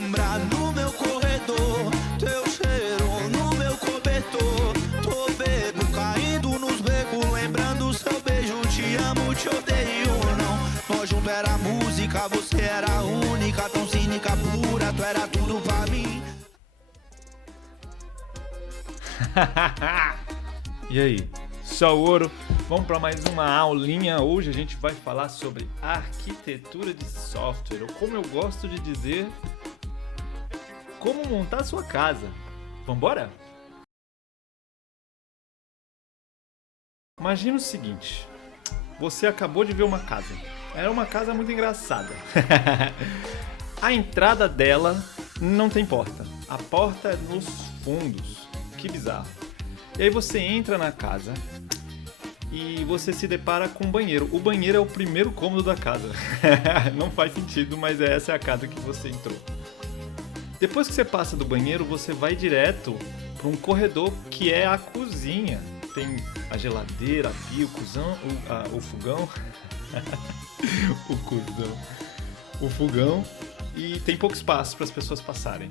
sombra no meu corredor, teu cheiro no meu cobertor. Tô bebo, caindo nos becos, lembrando seu beijo. Te amo, te odeio, não. Nós juntos era música, você era a única, tão cínica, pura, tu era tudo pra mim. E aí, só ouro? Vamos para mais uma aulinha. Hoje a gente vai falar sobre arquitetura de software, ou como eu gosto de dizer, como montar sua casa. Vambora? Imagina o seguinte, você acabou de ver uma casa. Era uma casa muito engraçada. A entrada dela não tem porta. A porta é nos fundos. Que bizarro. E aí você entra na casa e você se depara com um banheiro. O banheiro é o primeiro cômodo da casa. Não faz sentido, mas essa é a casa que você entrou. Depois que você passa do banheiro, você vai direto para um corredor que é a cozinha. Tem a geladeira, a pia, o fogão. O fogão. E tem pouco espaço para as pessoas passarem.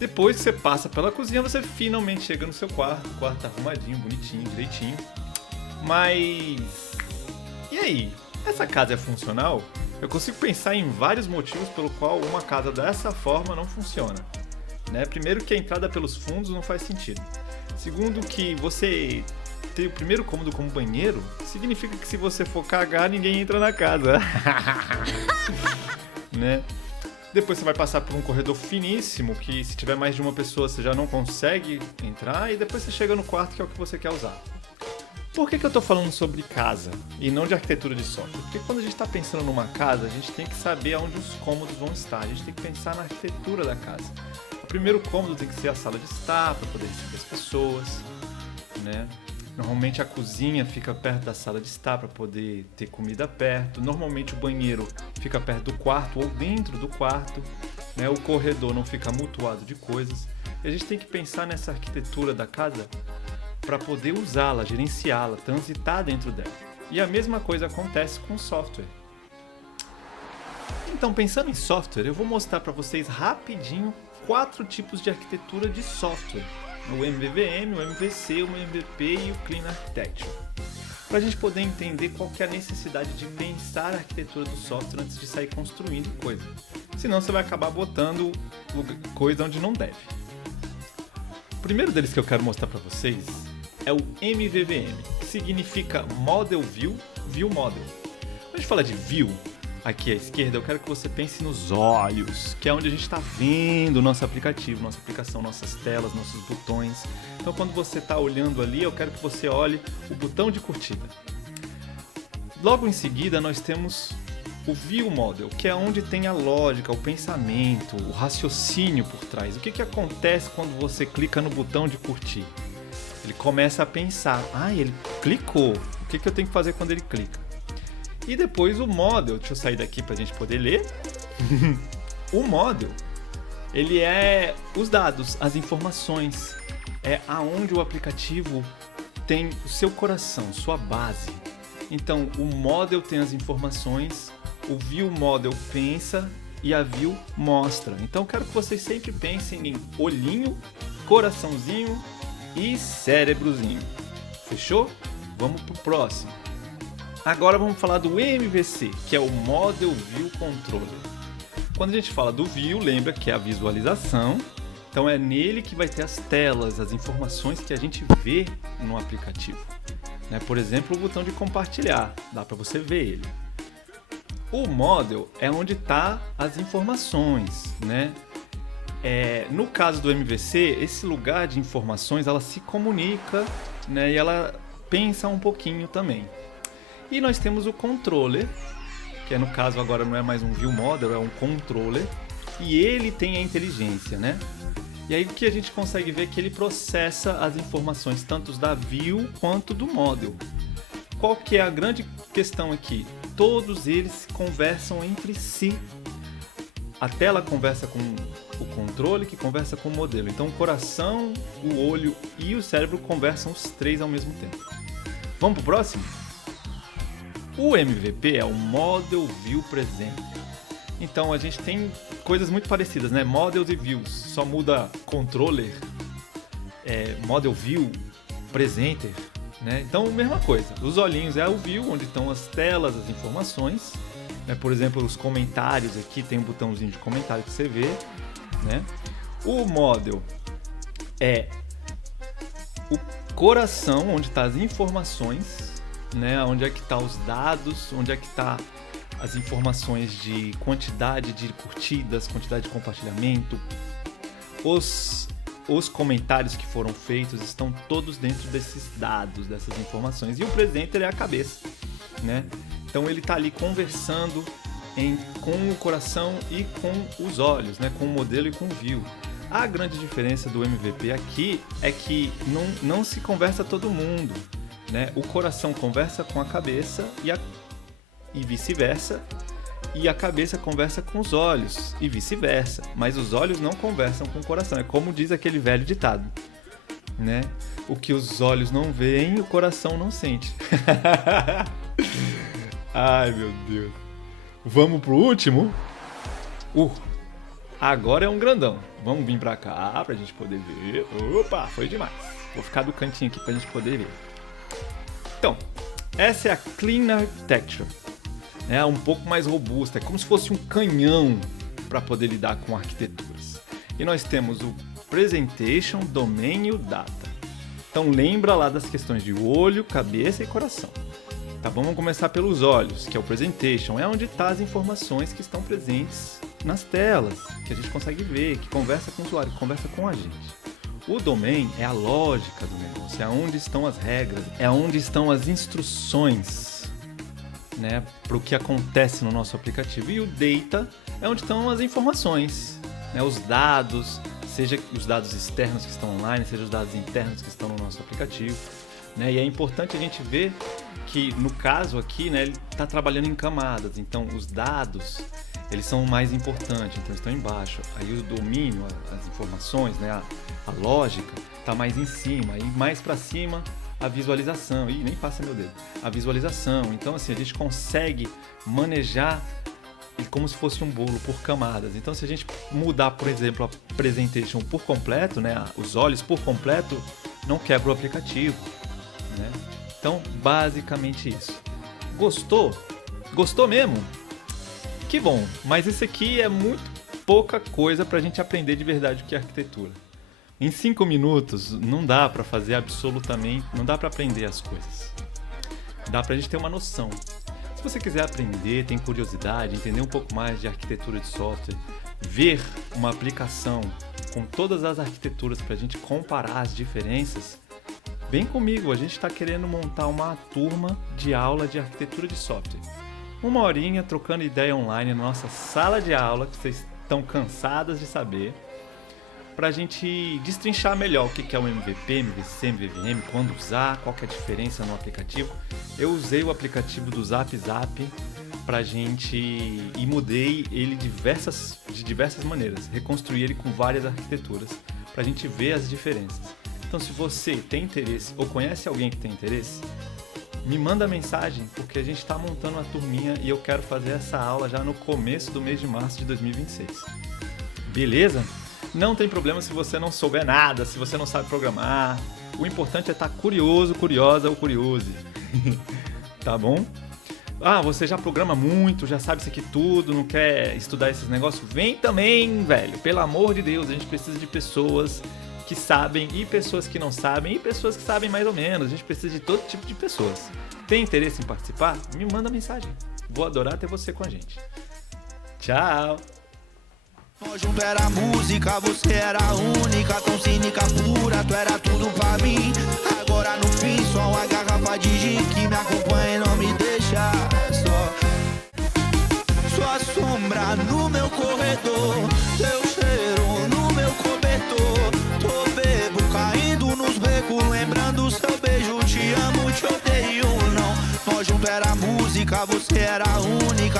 Depois que você passa pela cozinha, você finalmente chega no seu quarto. O quarto tá arrumadinho, bonitinho, direitinho. Mas... e aí? Essa casa é funcional? Eu consigo pensar em vários motivos pelo qual uma casa dessa forma não funciona. Né? Primeiro que a entrada pelos fundos não faz sentido. Segundo que você ter o primeiro cômodo como banheiro, significa que se você for cagar, ninguém entra na casa. Né? Depois você vai passar por um corredor finíssimo, que se tiver mais de uma pessoa você já não consegue entrar, e depois você chega no quarto, que é o que você quer usar. Por que eu tô falando sobre casa e não de arquitetura de software? Porque quando a gente está pensando numa casa, a gente tem que saber aonde os cômodos vão estar, a gente tem que pensar na arquitetura da casa. O primeiro cômodo tem que ser a sala de estar, para poder receber as pessoas, né? Normalmente a cozinha fica perto da sala de estar para poder ter comida perto. Normalmente o banheiro fica perto do quarto ou dentro do quarto, né? O corredor não fica amontoado de coisas. E a gente tem que pensar nessa arquitetura da casa para poder usá-la, gerenciá-la, transitar dentro dela. E a mesma coisa acontece com o software. Então, pensando em software, eu vou mostrar para vocês rapidinho 4 tipos de arquitetura de software. O MVVM, o MVC, o MVP e o Clean Architecture. Para a gente poder entender qual que é a necessidade de pensar a arquitetura do software antes de sair construindo coisa. Senão você vai acabar botando coisa onde não deve. O primeiro deles que eu quero mostrar para vocês é o MVVM, que significa Model View, View Model. Quando a gente fala de View, aqui à esquerda, eu quero que você pense nos olhos, que é onde a gente está vendo o nosso aplicativo, nossa aplicação, nossas telas, nossos botões. Então quando você está olhando ali, eu quero que você olhe o botão de curtida. Logo em seguida nós temos o View Model, que é onde tem a lógica, o pensamento, o raciocínio por trás. O que acontece quando você clica no botão de curtir? Ele começa a pensar, ele clicou, o que eu tenho que fazer quando ele clica? E depois o Model, deixa eu sair daqui para a gente poder ler. O Model, ele é os dados, as informações, é aonde o aplicativo tem o seu coração, sua base. Então o Model tem as informações, o View Model pensa e a View mostra. Então quero que vocês sempre pensem em olhinho, coraçãozinho e cérebrozinho. Fechou? Vamos pro próximo. Agora vamos falar do MVC, que é o Model View Controller. Quando a gente fala do View, lembra que é a visualização. Então é nele que vai ter as telas, as informações que a gente vê no aplicativo. Né? Por exemplo, o botão de compartilhar, dá para você ver ele. O Model é onde está as informações, né? No caso do MVC, esse lugar de informações, ela se comunica, né? E ela pensa um pouquinho também. E nós temos o Controller, que no caso agora não é mais um View Model, é um Controller. E ele tem a inteligência, né? E aí o que a gente consegue ver é que ele processa as informações, tanto da View quanto do Model. Qual que é a grande questão aqui? Todos eles conversam entre si. A tela conversa com o controle, que conversa com o modelo. Então o coração, o olho e o cérebro conversam os três ao mesmo tempo. Vamos para o próximo? O MVP é o Model View Presenter. Então a gente tem coisas muito parecidas, né? Models e views, só muda controller, model view, presenter, né? Então mesma coisa, os olhinhos é o view, onde estão as telas, as informações, né? Por exemplo, os comentários aqui, tem um botãozinho de comentário que você vê, né? O model é o coração, onde estão as informações, né? Onde é que estão os dados, onde é que está as informações de quantidade de curtidas, quantidade de compartilhamento, os comentários que foram feitos estão todos dentro desses dados, dessas informações. E o presenter é a cabeça, né? Então ele está ali conversando com o coração e com os olhos, né? Com o modelo e com o view. A grande diferença do MVP aqui é que não se conversa todo mundo, né? O coração conversa com a cabeça e vice-versa, e a cabeça conversa com os olhos e vice-versa, mas os olhos não conversam com o coração. É como diz aquele velho ditado, né? O que os olhos não veem, o coração não sente. Ai, meu Deus. Vamos pro último? Agora é um grandão. Vamos vir pra cá pra gente poder ver. Opa, foi demais. Vou ficar do cantinho aqui pra gente poder ver. Então, essa é a Clean Architecture. É um pouco mais robusta, é como se fosse um canhão para poder lidar com arquiteturas. E nós temos o Presentation, Domain e o Data. Então lembra lá das questões de olho, cabeça e coração. Tá bom? Vamos começar pelos olhos, que é o Presentation, é onde estão as informações que estão presentes nas telas, que a gente consegue ver, que conversa com o usuário, que conversa com a gente. O Domain é a lógica do negócio, é onde estão as regras, é onde estão as instruções, né, para o que acontece no nosso aplicativo. E o Data é onde estão as informações, né, os dados, seja os dados externos que estão online, seja os dados internos que estão no nosso aplicativo, né, e é importante a gente ver que no caso aqui, né, ele está trabalhando em camadas, então os dados eles são mais importantes, então estão embaixo, aí o domínio, as informações, né, a lógica está mais em cima, e mais para cima a visualização, nem passa meu dedo, a visualização. Então assim, a gente consegue manejar como se fosse um bolo por camadas. Então se a gente mudar, por exemplo, a presentation por completo, né, os olhos por completo, não quebra o aplicativo, né? Então basicamente isso. Gostou? Gostou mesmo? Que bom, mas isso aqui é muito pouca coisa para a gente aprender de verdade o que é arquitetura. Em 5 minutos não dá para fazer absolutamente, não dá para aprender as coisas. Dá pra gente ter uma noção. Se você quiser aprender, tem curiosidade, entender um pouco mais de arquitetura de software, ver uma aplicação com todas as arquiteturas pra gente comparar as diferenças, vem comigo, a gente está querendo montar uma turma de aula de arquitetura de software. 1 horinha trocando ideia online na nossa sala de aula, que vocês estão cansadas de saber, para a gente destrinchar melhor o que é o MVP, MVC, MVVM, quando usar, qual que é a diferença no aplicativo. Eu usei o aplicativo do Zap pra gente e mudei ele de diversas maneiras, reconstruí ele com várias arquiteturas pra gente ver as diferenças. Então se você tem interesse ou conhece alguém que tem interesse, me manda mensagem, porque a gente está montando uma turminha e eu quero fazer essa aula já no começo do mês de março de 2026. Beleza? Não tem problema se você não souber nada, se você não sabe programar. O importante é estar curioso, curiosa ou curiose. Tá bom? Ah, você já programa muito, já sabe isso aqui tudo, não quer estudar esses negócios? Vem também, velho. Pelo amor de Deus, a gente precisa de pessoas que sabem e pessoas que não sabem e pessoas que sabem mais ou menos. A gente precisa de todo tipo de pessoas. Tem interesse em participar? Me manda mensagem. Vou adorar ter você com a gente. Tchau! Nós junto era música, você era a única, tão cínica pura, tu era tudo pra mim. Agora no fim só uma garrafa de gin que me acompanha e não me deixa só. Sua sombra no meu corredor, teu cheiro no meu cobertor. Tô bebo caindo nos becos, lembrando seu beijo, te amo, te odeio não. Nós junto era música, você era a única,